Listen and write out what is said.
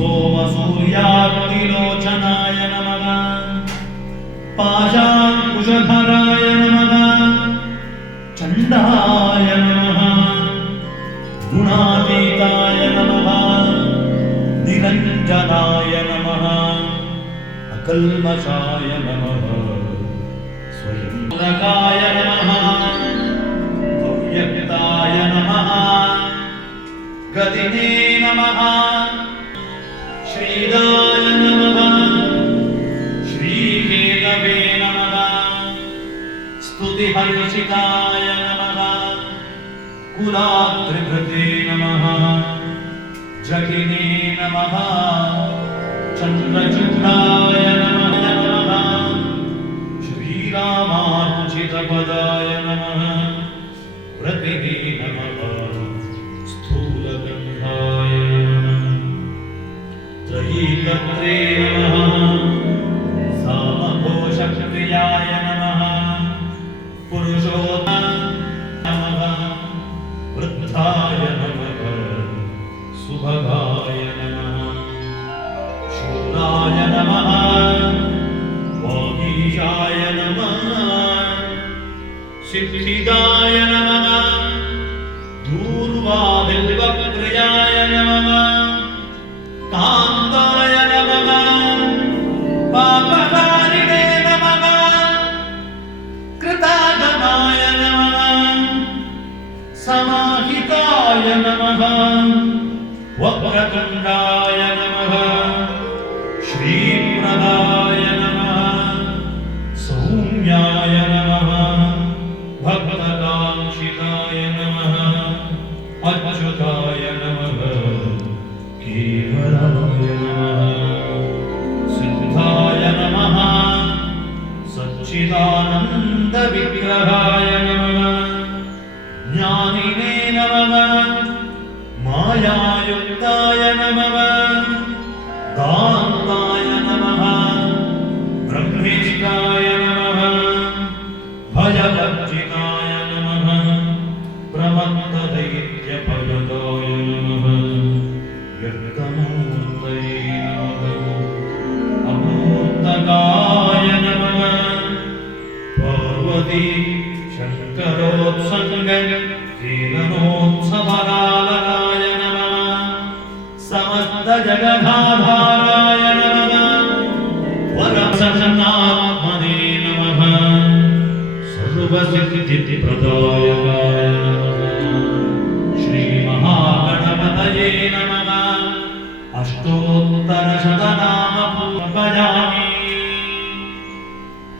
सोमसूर्याग्निलोचनाय नमः पाशाङ्कुशधराय नमः चण्डाय नमः गुणातीताय नमः निरञ्जनाय नमः अकल्मषाय नमः स्वयंप्रकाय नमः अव्यक्ताय नमः गदिने नमः श्रीदाय नमः श्रीकेतवे नमः स्तुतिहर्षिताय नमः कुलात्रिभृते नमः जगिने नमः चन्द्रचूडाय नमः श्रीरामार्चितपदाय नमः प्रतिभे नमः स्थूलगन्धाय नमः त्रयीकर्त्रे नमः सामघोषक्रियाय नमः पुरुषोत्तम नमः वृद्धाय नमः सुभगाय नमः शूलाय नमः वागीशाय नमः सिद्धिदाय नमः दूर्वादिल्वप्रियाय नमः कान्ताय नमः पापहारिणे नमः कृतागमाय नमः समाहिताय नमः वक्रतुण्डाय नमः श्रीप्रदाय नमः सौम्याय नमः भक्तकाङ्क्षिताय नमः अच्युताय नमः केवलाय नमः सिद्धाय नमः सच्चिदानन्दविग्रहाय नमः ज्ञानिने नमः मायायुक्ताय नमः दान्ताय नमः ब्रह्मेष्ठाय नमः भयवर्जिताय नमः प्रमत्तदैत्यभयदाय नमः व्यक्तमूर्तये नमः अमूर्तकाय नमः पार्वती शङ्करोत्सङ्ग केलनोत्सवलालनाय नमः समस्तजगदाधाराय नमः वरसनात्मने नमः सर्वसिद्धिप्रदायकाय नमः श्रीमहागणपतये नमः अष्टोत्तरशतनाम